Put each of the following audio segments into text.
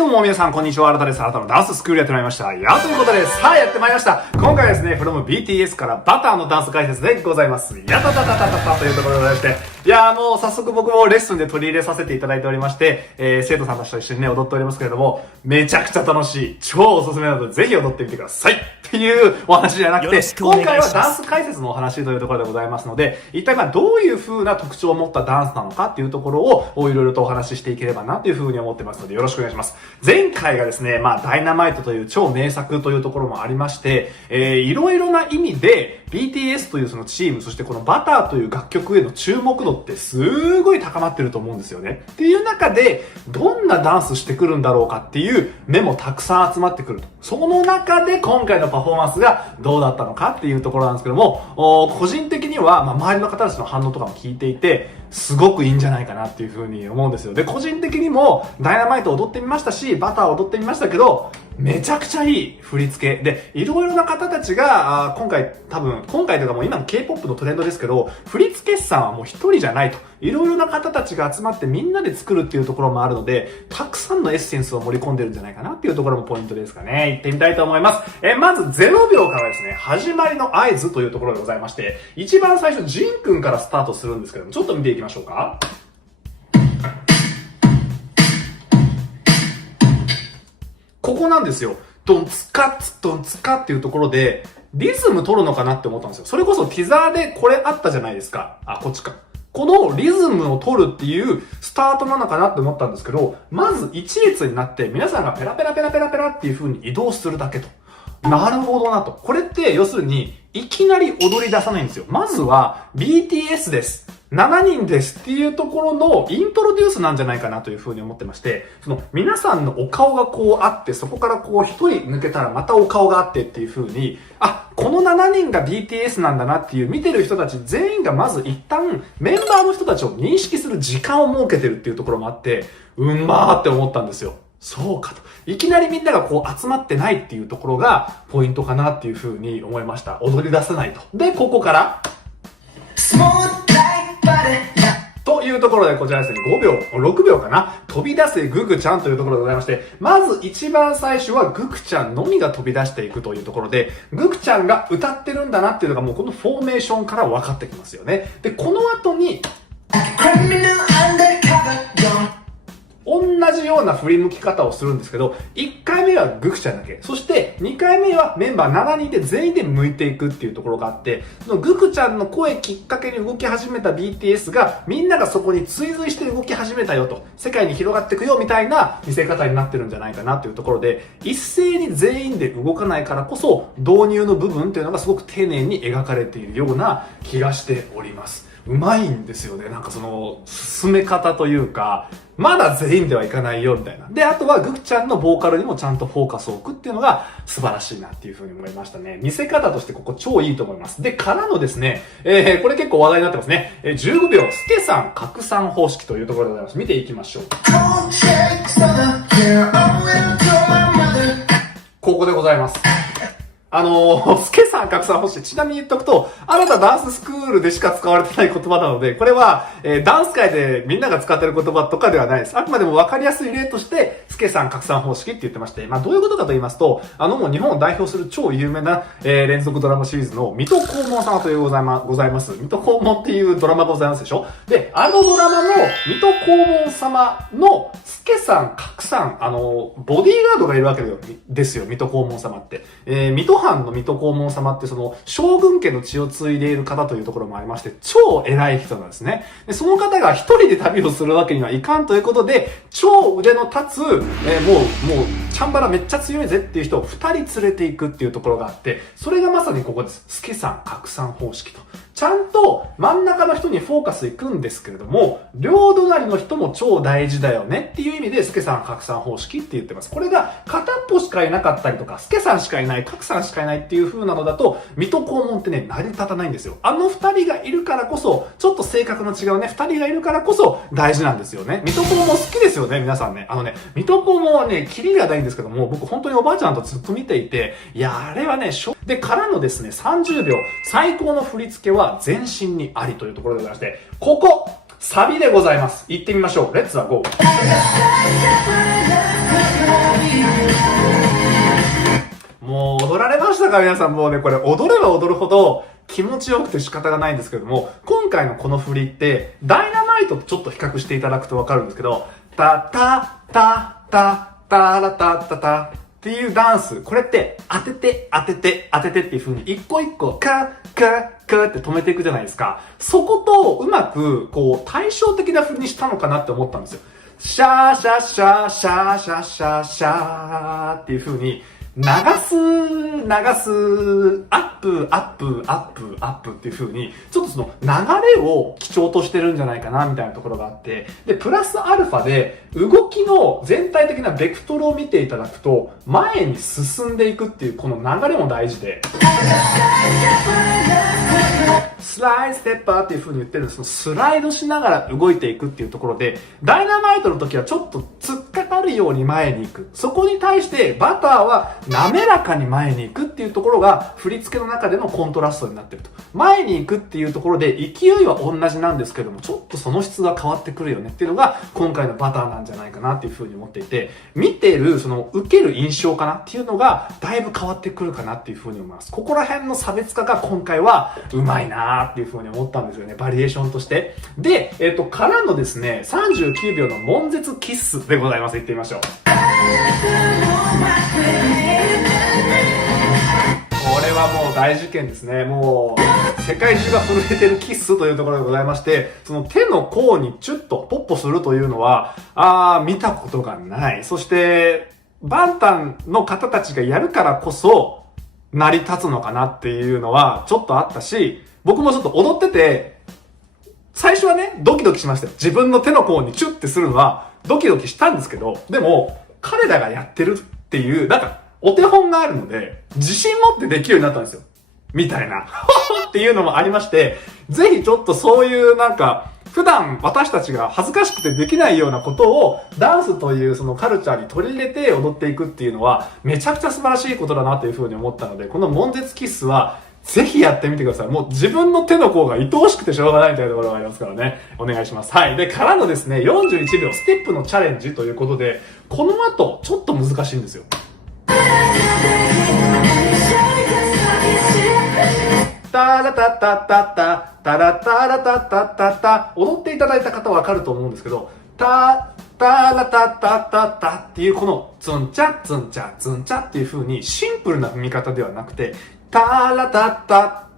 どうも皆さんこんにちは、新田です。新たのダンススクールやってまいりました。ということで、さあやってまいりました。今回はですね、from BTS からバターのダンス解説でございます。やたたたたたたというところでございまして、もう早速僕もレッスンで取り入れさせていただいておりまして、生徒さんたちと一緒にね、踊っておりますけれども、めちゃくちゃ楽しい、超おすすめなので、ぜひ踊ってみてくださいっていうお話じゃなくて、今回はダンス解説のお話というところでございますので、一体どういう風な特徴を持ったダンスなのかっていうところをいろいろとお話ししていければなという風に思ってますので、よろしくお願いします。前回がですね、ダイナマイトという超名作というところもありまして、いろいろな意味で BTS というそのチーム、そしてこのバターという楽曲への注目度ってすごい高まってると思うんですよね。っていう中で、どんなダンスしてくるんだろうかっていう目もたくさん集まってくると。その中で今回のパフォーマンスがどうだったのかっていうところなんですけども、個人的には、周りの方たちの反応とかも聞いていて、すごくいいんじゃないかなっていう風に思うんですよ。で、個人的にもダイナマイト踊ってみましたし、バター踊ってみましたけど、めちゃくちゃいい振り付けで、いろいろな方たちが今回というかもう今の K-POP のトレンドですけど、振付師さんはもう一人じゃないと、いろいろな方たちが集まってみんなで作るっていうところもあるので、たくさんのエッセンスを盛り込んでるんじゃないかなっていうところもポイントですかね。行ってみたいと思います。まず0秒からですね、始まりの合図というところでございまして、一番最初ジンくんからスタートするんですけども、ちょっと見ていきましょうか。ここなんですよ。ドンツカッツドンツカっていうところで、リズム取るのかなって思ったんですよ。それこそティザーでこれあったじゃないですか。こっちか。このリズムを取るっていうスタートなのかなって思ったんですけど、まず一列になって皆さんがペラペラペラペラペラっていう風に移動するだけと。なるほどなと。これって要するに、いきなり踊り出さないんですよ。まずは BTS です。7人ですっていうところのイントロデュースなんじゃないかなというふうに思ってまして、その皆さんのお顔がこうあって、そこからこう一人抜けたらまたお顔があってっていうふうに、この7人が BTS なんだなっていう見てる人たち全員がまず一旦メンバーの人たちを認識する時間を設けてるっていうところもあって、って思ったんですよ。そうかと。いきなりみんながこう集まってないっていうところがポイントかなっていうふうに思いました。踊り出さないと。で、ここから、というところでこちらですね、6秒かな、飛び出せグクちゃんというところでございまして、まず一番最初はグクちゃんのみが飛び出していくというところで、グクちゃんが歌ってるんだなっていうのがもうこのフォーメーションから分かってきますよね。で、この後に、同じような振り向き方をするんですけど、1回目はグクちゃんだけ。そして2回目はメンバー7人で全員で向いていくっていうところがあって、そのグクちゃんの声きっかけに動き始めた BTS が、みんながそこに追随して動き始めたよと、世界に広がっていくよみたいな見せ方になってるんじゃないかなっていうところで、一斉に全員で動かないからこそ、導入の部分っていうのがすごく丁寧に描かれているような気がしております。うまいんですよね。なんかその、進め方というか、まだ全員ではいかないよみたいな。で、あとはグクちゃんのボーカルにもちゃんとフォーカスを置くっていうのが素晴らしいなっていうふうに思いましたね。見せ方としてここ超いいと思います。で、からのですね、これ結構話題になってますね。15秒、スケさん拡散方式というところでございます。見ていきましょう。ここでございます。スケさん拡散方式、ちなみに言っとくと、新たダンススクールでしか使われてない言葉なので、これは、ダンス界でみんなが使ってる言葉とかではないです。あくまでも分かりやすい例として、スケさん拡散方式って言ってまして、どういうことかと言いますと、もう日本を代表する超有名な、連続ドラマシリーズの水戸黄門様というございます。水戸黄門っていうドラマがございますでしょ。で、ドラマの水戸黄門様のスケさん拡散、ボディーガードがいるわけですよ、水戸黄門様って。水戸藩の水戸黄門様ってその将軍家の血を継いでいる方というところもありまして、超偉い人なんですね。で、その方が一人で旅をするわけにはいかんということで、超腕の立つ、もう、チャンバラめっちゃ強いぜっていう人を2人連れていくっていうところがあって、それがまさにここです。スケさん拡散方式と。ちゃんと真ん中の人にフォーカスいくんですけれども、両隣の人も超大事だよねっていう意味で、スケさん拡散方式って言ってます。これが片っぽしかいなかったりとか、スケさんしかいない、拡散しかいないっていう風なのだと、水戸黄門ってね、成り立たないんですよ。2人がいるからこそ、ちょっと性格の違うね、2人がいるからこそ大事なんですよね。水戸黄門好きですよね、皆さんね。水戸黄門はね、キリがないんですけども、僕本当におばあちゃんとずっと見ていて、いや、あれはね、で、からのですね、30秒、最高の振り付けは全身にありというところでございまして、ここサビでございます。行ってみましょう。レッツはゴー。もう踊られましたか皆さん。もうね、これ踊れば踊るほど気持ちよくて仕方がないんですけども、今回のこの振りって、ダイナマイトとちょっと比較していただくとわかるんですけど、タタタタタラタタタっていうダンス、これって当てて当てて当ててっていう風に一個一個カって止めていくじゃないですか。そことうまくこう対照的な振りにしたのかなって思ったんですよ。シャーシャーシャーシャーシャーシャーシャーっていう風に流す、アップっていう風に、ちょっとその流れを基調としてるんじゃないかな、みたいなところがあって、で、プラスアルファで、動きの全体的なベクトルを見ていただくと、前に進んでいくっていう、この流れも大事で、スライドステッパーっていう風に言ってるんですけど、スライドしながら動いていくっていうところで、ダイナマイトの時はちょっと突っかかるように前に行く。そこに対してバターは滑らかに前に行くっていうところが振り付けの中でのコントラストになってると。前に行くっていうところで勢いは同じなんですけども、ちょっとその質が変わってくるよねっていうのが今回のバターなんじゃないかなっていう風に思っていて、見てるその受ける印象かなっていうのがだいぶ変わってくるかなっていう風に思います。ここら辺の差別化が今回はうまいなーっていう風に思ったんですよね。バリエーションとして。で、からのですね、39秒の悶絶キッスでございます。行ってみましょう。これはもう大事件ですね。もう、世界中が震えてるキッスというところでございまして、その手の甲にチュッとポッポするというのは、見たことがない。そして、バンタンの方たちがやるからこそ、成り立つのかなっていうのはちょっとあったし、僕もちょっと踊ってて、最初はね、ドキドキしましたよ。自分の手の甲にチュッてするのはドキドキしたんですけど、でも、彼らがやってるっていう、なんか、お手本があるので、自信持ってできるようになったんですよ。みたいな。っていうのもありまして、ぜひちょっとそういうなんか、普段私たちが恥ずかしくてできないようなことをダンスというそのカルチャーに取り入れて踊っていくっていうのはめちゃくちゃ素晴らしいことだなというふうに思ったので、この悶絶キッスはぜひやってみてください。もう自分の手の甲が愛おしくてしょうがないというところがありますからね。お願いします。はい。で、からのですね、41秒ステップのチャレンジということで、この後ちょっと難しいんですよ。タラタタタタタラタラタタタタ、踊っていただいた方はわかると思うんですけど、タラタタタタっていうこのツンチャツンチャツンチャっていう風にシンプルな踏み方ではなくて、タラタタ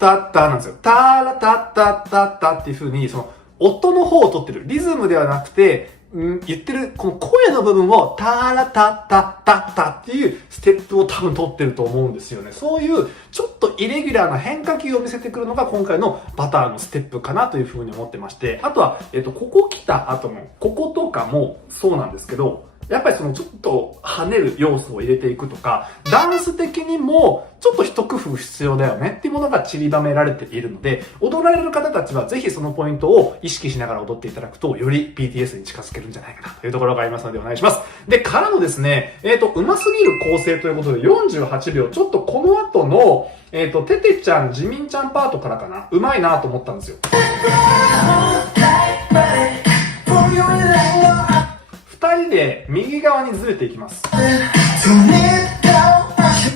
タタなんですよ。タラタタタタっていう風にその音の方を取ってる。リズムではなくて、言ってるこの声の部分をタラタタタタっていうステップを多分取ってると思うんですよね。そういうちょっとイレギュラーな変化球を見せてくるのが今回のバターのステップかなというふうに思ってまして、あとは、ここ来た後のこことかもそうなんですけど、やっぱりそのちょっと跳ねる要素を入れていくとか、ダンス的にもちょっと一工夫必要だよねっていうものが散りばめられているので、踊られる方たちはぜひそのポイントを意識しながら踊っていただくと、より BTS に近づけるんじゃないかなというところがありますのでお願いします。で、からのですね、うますぎる構成ということで48秒、ちょっとこの後の、ててちゃん、ジミンちゃんパートからかな、うまいなと思ったんですよ。2人で右側にずれていきます。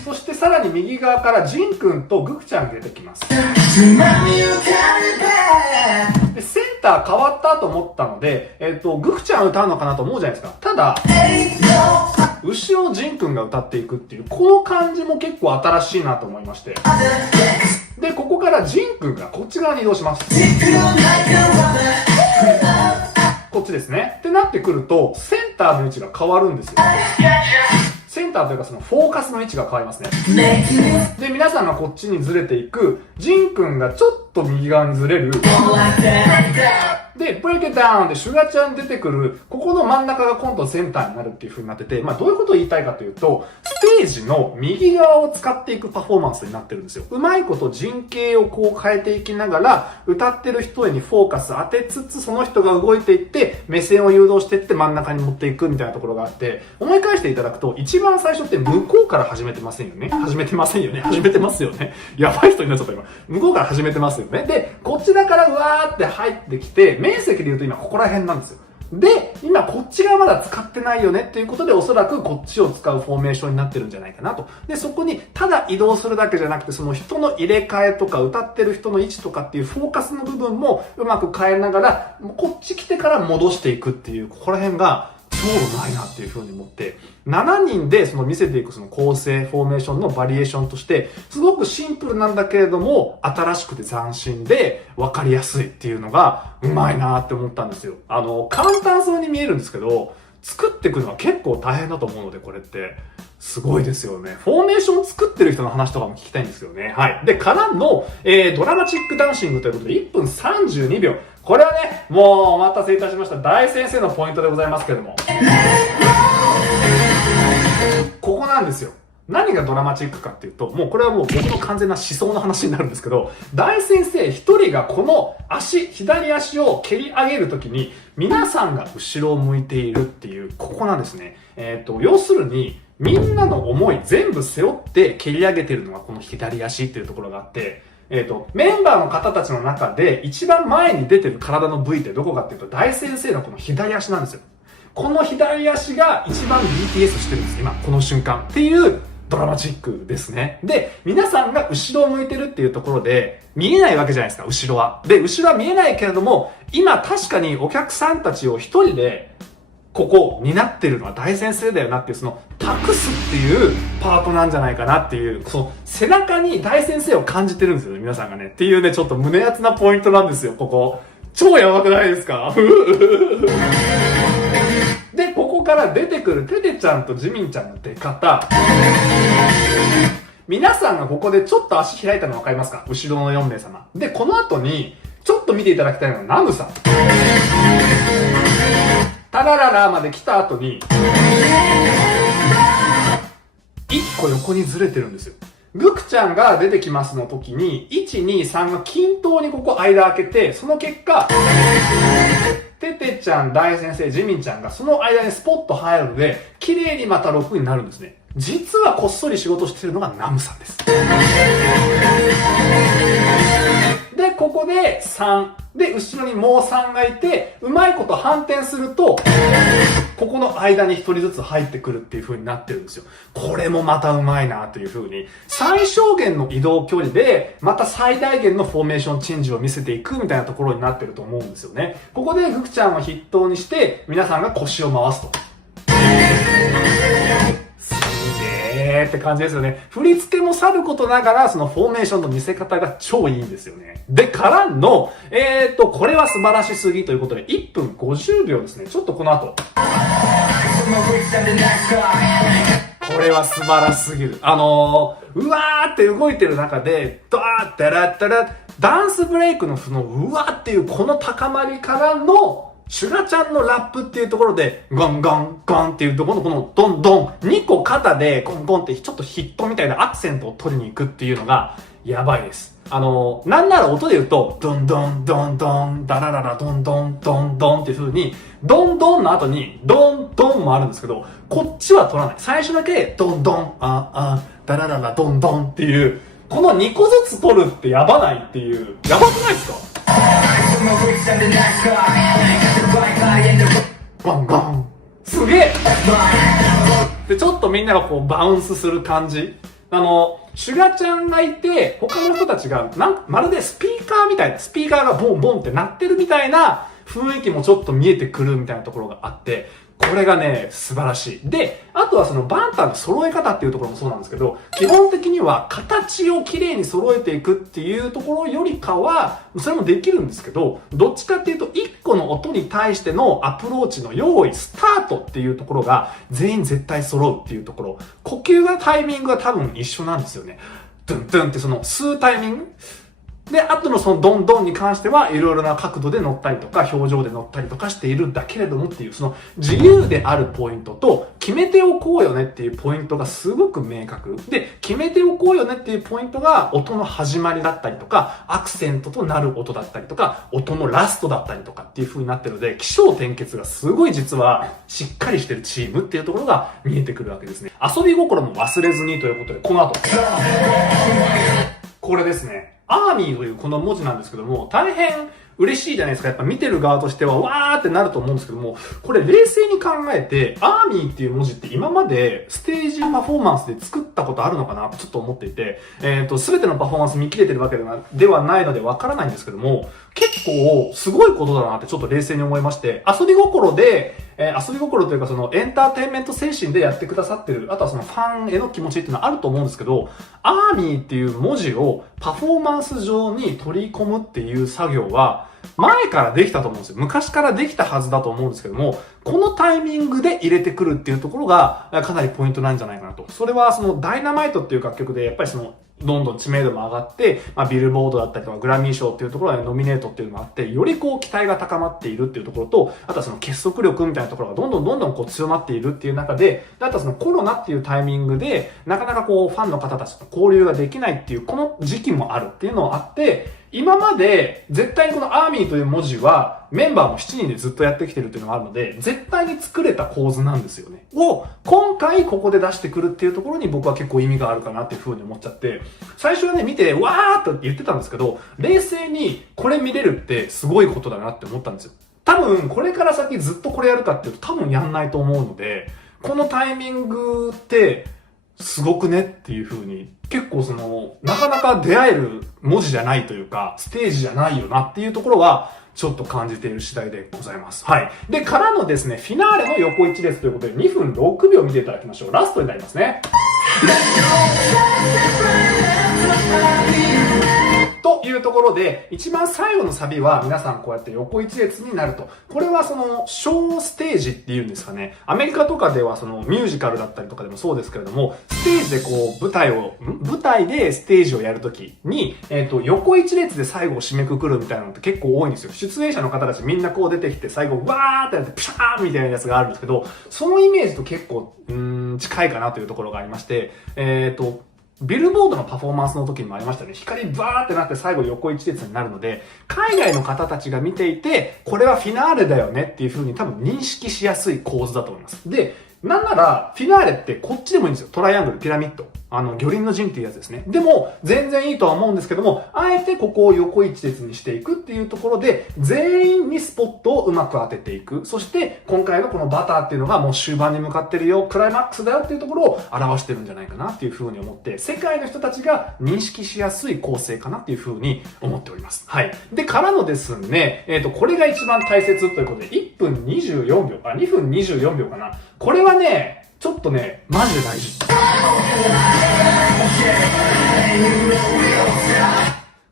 そしてさらに右側からジンくんとグクちゃんが出てきます。で、センター変わったと思ったので、グクちゃん歌うのかなと思うじゃないですか。ただ、後ろをジンくんが歌っていくっていう、この感じも結構新しいなと思いまして。で、ここからジンくんがこっち側に移動します。こっちですね。ってなってくると、センターの位置が変わるんですよ。センターというかそのフォーカスの位置が変わりますね。で、皆さんがこっちにずれていく、ジンくんがちょっと右側にずれる。で、ブレイクダウンでシュガちゃん出てくる、ここの真ん中が今度センターになるっていう風になってて、どういうことを言いたいかというと、ステージの右側を使っていくパフォーマンスになってるんですよ。うまいこと陣形をこう変えていきながら、歌ってる人にフォーカス当てつつ、その人が動いていって、目線を誘導していって真ん中に持っていくみたいなところがあって、思い返していただくと、1番最初って向こうから始めてませんよね。始めてますよね。やばい人になっちゃった今。向こうから始めてますよね。で、こちらからうわーって入ってきて、面積で言うと今ここら辺なんですよ。で、今こっちがまだ使ってないよねっていうことでおそらくこっちを使うフォーメーションになってるんじゃないかなと。で、そこにただ移動するだけじゃなくてその人の入れ替えとか歌ってる人の位置とかっていうフォーカスの部分もうまく変えながらこっち来てから戻していくっていう、ここら辺が超うまいなっていう風に思って、7人でその見せていくその構成、フォーメーションのバリエーションとして、すごくシンプルなんだけれども、新しくて斬新で分かりやすいっていうのがうまいなって思ったんですよ。簡単そうに見えるんですけど、作っていくのは結構大変だと思うので、これって。すごいですよね。フォーメーションを作ってる人の話とかも聞きたいんですよね。はい。で、からの、ドラマチックダンシングということで、1分32秒。これはね、もうお待たせいたしました。大先生のポイントでございますけれども。ここなんですよ。何がドラマチックかっていうと、もうこれはもう僕の完全な思想の話になるんですけど、大先生一人がこの左足を蹴り上げるときに、皆さんが後ろを向いているっていう、ここなんですね。要するに、みんなの思い全部背負って蹴り上げてるのがこの左足っていうところがあって、メンバーの方たちの中で一番前に出てる体の部位ってどこかっていうと、大先生のこの左足なんですよ。この左足が一番 BTS してるんです、今、この瞬間。っていうドラマチックですね。で、皆さんが後ろを向いてるっていうところで、見えないわけじゃないですか、後ろは。で、後ろは見えないけれども、今確かにお客さんたちを一人で、ここになってるのは大先生だよなっていう、その託すっていうパートなんじゃないかなっていう、その背中に大先生を感じてるんですよね、皆さんがね。っていうね、ちょっと胸熱なポイントなんですよ、ここ。超やばくないですかで、ここから出てくるテテちゃんとジミンちゃんの出方。皆さんがここでちょっと足開いたの分かりますか？後ろの4名様。で、この後に、ちょっと見ていただきたいのはナムさん。タラララまで来た後に、1個横にずれてるんですよ。グクちゃんが出てきますの時に、1、2、3が均等にここ間開けて、その結果、テテちゃん、大先生、ジミンちゃんがその間にスポッと入るので、綺麗にまた6になるんですね。実はこっそり仕事してるのがナムさんです。で、ここで3。で、後ろにもう3がいて、うまいこと反転すると、ここの間に1人ずつ入ってくるっていう風になってるんですよ。これもまたうまいなという風に、最小限の移動距離で、また最大限のフォーメーションチェンジを見せていくみたいなところになってると思うんですよね。ここでグクちゃんを筆頭にして、皆さんが腰を回すと。って感じですよね。振り付けもさることながら、そのフォーメーションの見せ方が超いいんですよね。で、からの、これは素晴らしすぎということで、1分50秒ですね。ちょっとこの後。これは素晴らしすぎる。うわーって動いてる中で、ドーッタラッタラッ、ダンスブレイクのそのうわーっていうこの高まりからの、シュガちゃんのラップっていうところで、ゴンゴンゴンっていうところのこのドンドン、2個肩でゴンゴンってちょっとヒットみたいなアクセントを取りに行くっていうのがやばいです。なんなら音で言うと、ドンドンドンドン、ダラララドンドンドンドンっていう風に、ドンドンの後にドンドンもあるんですけど、こっちは取らない。最初だけドンドン、ダラララドンドンっていう、この2個ずつ取るってやばないっていう、やばくないですか？ゴンゴンすげえで、ちょっとみんながこうバウンスする感じ。シュガちゃんがいて、他の人たちがまるでスピーカーみたいな、スピーカーがボンボンって鳴ってるみたいな雰囲気もちょっと見えてくるみたいなところがあって、これがね、素晴らしい。で、あとはそのバンタンの揃え方っていうところもそうなんですけど、基本的には形をきれいに揃えていくっていうところよりかは、それもできるんですけど、どっちかっていうと、一個の音に対してのアプローチの用意、スタートっていうところが、全員絶対揃うっていうところ。呼吸がタイミングが多分一緒なんですよね。ドゥンドゥンってその吸うタイミングで、あとのそのドンドンに関してはいろいろな角度で乗ったりとか、表情で乗ったりとかしているんだけれどもっていう、その自由であるポイントと、決めておこうよねっていうポイントがすごく明確。で、決めておこうよねっていうポイントが音の始まりだったりとか、アクセントとなる音だったりとか、音のラストだったりとかっていう風になってるので、起承転結がすごい実はしっかりしてるチームっていうところが見えてくるわけですね。遊び心も忘れずにということで、この後。これですね。アーミーというこの文字なんですけども、大変嬉しいじゃないですか。やっぱ見てる側としては、わーってなると思うんですけども、これ冷静に考えて、アーミーっていう文字って今までステージパフォーマンスで作ったことあるのかなとちょっと思っていて、すべてのパフォーマンス見切れてるわけではないのでわからないんですけども、結構すごいことだなってちょっと冷静に思いまして、遊び心で、遊び心というかそのエンターテインメント精神でやってくださってる、あとはそのファンへの気持ちっていうのはあると思うんですけど、アーミーっていう文字をパフォーマンス上に取り込むっていう作業は、前からできたと思うんですよ。昔からできたはずだと思うんですけども、このタイミングで入れてくるっていうところがかなりポイントなんじゃないかなと。それはそのダイナマイトっていう楽曲でやっぱりそのどんどん知名度も上がって、ビルボードだったりとかグラミー賞っていうところでノミネートっていうのがあって、よりこう期待が高まっているっていうところと、あとはその結束力みたいなところがどんどんこう強まっているっていう中で、あとはそのコロナっていうタイミングで、なかなかこうファンの方たちと交流ができないっていう、この時期もあるっていうのがあって、今まで絶対にこのアーミーという文字はメンバーも7人でずっとやってきてるっていうのがあるので、絶対に作れた構図なんですよね。を今回ここで出してくるっていうところに僕は結構意味があるかなっていう風に思っちゃって、最初はね見てわーっと言ってたんですけど、冷静にこれ見れるってすごいことだなって思ったんですよ。多分これから先ずっとこれやるかっていうと多分やんないと思うので、このタイミングってすごくねっていう風に、結構その、なかなか出会える文字じゃないというか、ステージじゃないよなっていうところは、ちょっと感じている次第でございます。はい。で、からのですね、フィナーレの横一列ということで、2分6秒見ていただきましょう。ラストになりますね。というところで、一番最後のサビは皆さんこうやって横一列になると。これはその、ショーステージっていうんですかね。アメリカとかではそのミュージカルだったりとかでもそうですけれども、ステージでこう、舞台でステージをやるときに、横一列で最後を締めくくるみたいなのって結構多いんですよ。出演者の方たちみんなこう出てきて最後わーってやってピシャーンみたいなやつがあるんですけど、そのイメージと結構、近いかなというところがありまして、ビルボードのパフォーマンスの時にもありましたね。光バーってなって最後横一列になるので、海外の方たちが見ていて、これはフィナーレだよねっていう風に多分認識しやすい構図だと思います。で、なんなら、フィナーレってこっちでもいいんですよ。トライアングル、ピラミッド。魚鱗の陣っていうやつですね。でも、全然いいとは思うんですけども、あえてここを横一列にしていくっていうところで、全員にスポットをうまく当てていく。そして、今回のこのバターっていうのがもう終盤に向かってるよ、クライマックスだよっていうところを表してるんじゃないかなっていう風に思って、世界の人たちが認識しやすい構成かなっていう風に思っております。はい。で、からのですね、これが一番大切ということで、1分24秒、2分24秒かな。これはね、ちょっとね、マジで大事。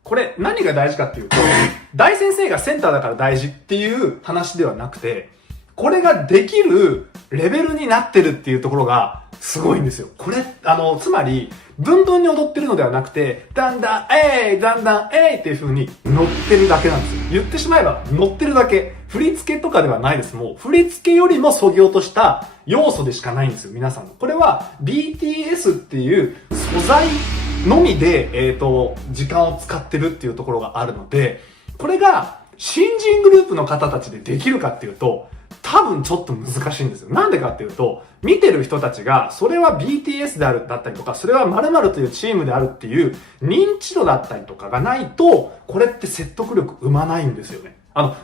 これ何が大事かっていうと、大先生がセンターだから大事っていう話ではなくて、これができるレベルになってるっていうところがすごいんですよ。これ、つまり、ブンブンに踊ってるのではなくて、だんだん、だんだん、っていう風に乗ってるだけなんですよ。言ってしまえば乗ってるだけ。振り付けとかではないです。もう、振り付けよりもそぎ落とした要素でしかないんですよ、皆さん。これは BTS っていう素材のみで、時間を使ってるっていうところがあるので、これが新人グループの方たちでできるかっていうと、多分ちょっと難しいんですよ。なんでかっていうと、見てる人たちが、それは BTS であるだったりとか、それは〇〇というチームであるっていう認知度だったりとかがないと、これって説得力生まないんですよね。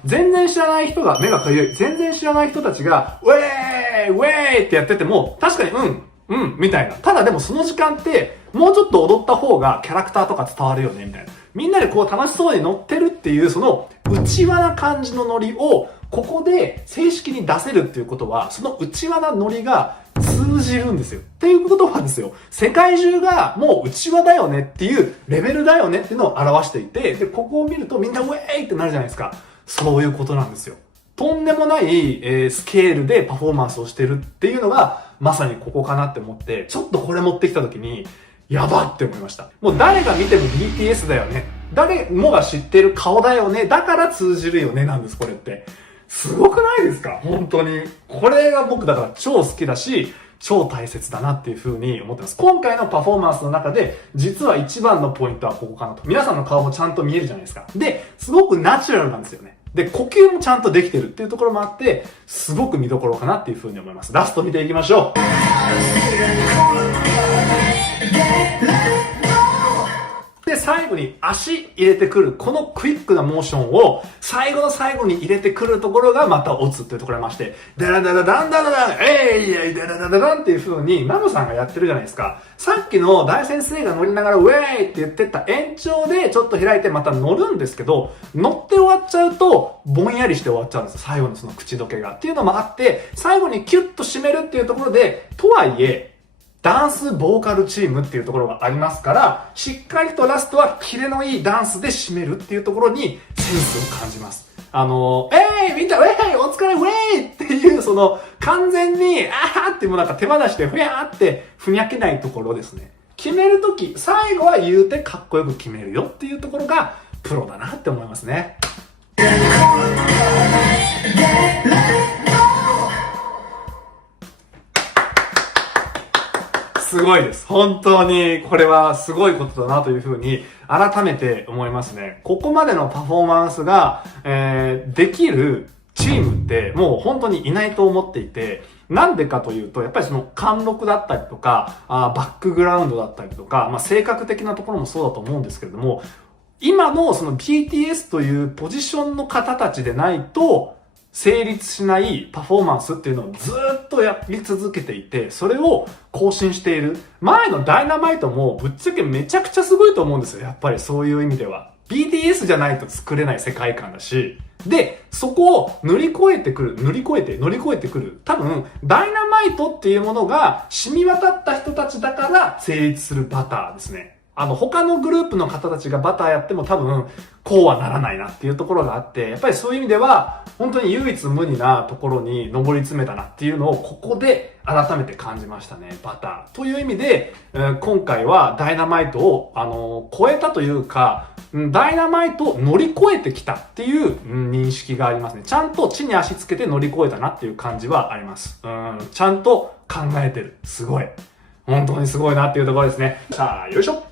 全然知らない人が、目がかゆい、全然知らない人たちが、ウェーイウェーイってやってても、確かにみたいな。ただでもその時間って、もうちょっと踊った方がキャラクターとか伝わるよね、みたいな。みんなでこう楽しそうに乗ってるっていう、その内輪な感じのノリを、ここで正式に出せるっていうことは、その内輪なノリが通じるんですよ。っていうことはですよ、世界中がもう内輪だよねっていうレベルだよねっていうのを表していて、で、ここを見るとみんなウェーイってなるじゃないですか。そういうことなんですよ。とんでもない、スケールでパフォーマンスをしてるっていうのが、まさにここかなって思って、ちょっとこれ持ってきた時に、やばって思いました。もう誰が見ても BTS だよね。誰もが知ってる顔だよね。だから通じるよねなんです、これって。すごくないですか？本当に。これが僕だから超好きだし、超大切だなっていう風に思ってます。今回のパフォーマンスの中で、実は一番のポイントはここかなと。皆さんの顔もちゃんと見えるじゃないですか。で、すごくナチュラルなんですよね。で、呼吸もちゃんとできてるっていうところもあって、すごく見どころかなっていう風に思います。ラスト見ていきましょう。で、最後に足入れてくる、このクイックなモーションを最後の最後に入れてくるところがまたオツっていうところがありまして、ダラダラダンダラダン、ダラダラダンっていう風にナムさんがやってるじゃないですか。さっきの大先生が乗りながらウェーイって言ってた延長でちょっと開いてまた乗るんですけど、乗って終わっちゃうとぼんやりして終わっちゃうんですよ。最後のその口どけが。っていうのもあって、最後にキュッと締めるっていうところで、とはいえ、ダンスボーカルチームっていうところがありますから、しっかりとラストはキレのいいダンスで締めるっていうところにセンスを感じます。みんな、お疲れ、ウェイっていう、その、完全に、あーってもうなんか手放して、ふやーってふにゃけないところですね。決めるとき、最後は言うてかっこよく決めるよっていうところが、プロだなって思いますね。すごいです。本当にこれはすごいことだなというふうに改めて思いますね。ここまでのパフォーマンスが、できるチームってもう本当にいないと思っていて、なんでかというと、やっぱりその貫禄だったりとか、バックグラウンドだったりとか、性格的なところもそうだと思うんですけれども、今のその BTS というポジションの方たちでないと、成立しないパフォーマンスっていうのをずっとやり続けていて、それを更新している。前のダイナマイトもぶっちゃけめちゃくちゃすごいと思うんですよ。やっぱりそういう意味では。BTS じゃないと作れない世界観だし。で、そこを乗り越えてくる。多分、ダイナマイトっていうものが染み渡った人たちだから成立するバターですね。他のグループの方たちがバターやっても多分、こうはならないなっていうところがあって、やっぱりそういう意味では、本当に唯一無二なところに上り詰めたなっていうのをここで改めて感じましたね、バター。という意味で、今回はダイナマイトを、超えたというか、ダイナマイトを乗り越えてきたっていう認識がありますね。ちゃんと地に足つけて乗り越えたなっていう感じはあります。ちゃんと考えてる。すごい。本当にすごいなっていうところですね。さあ、よいしょ。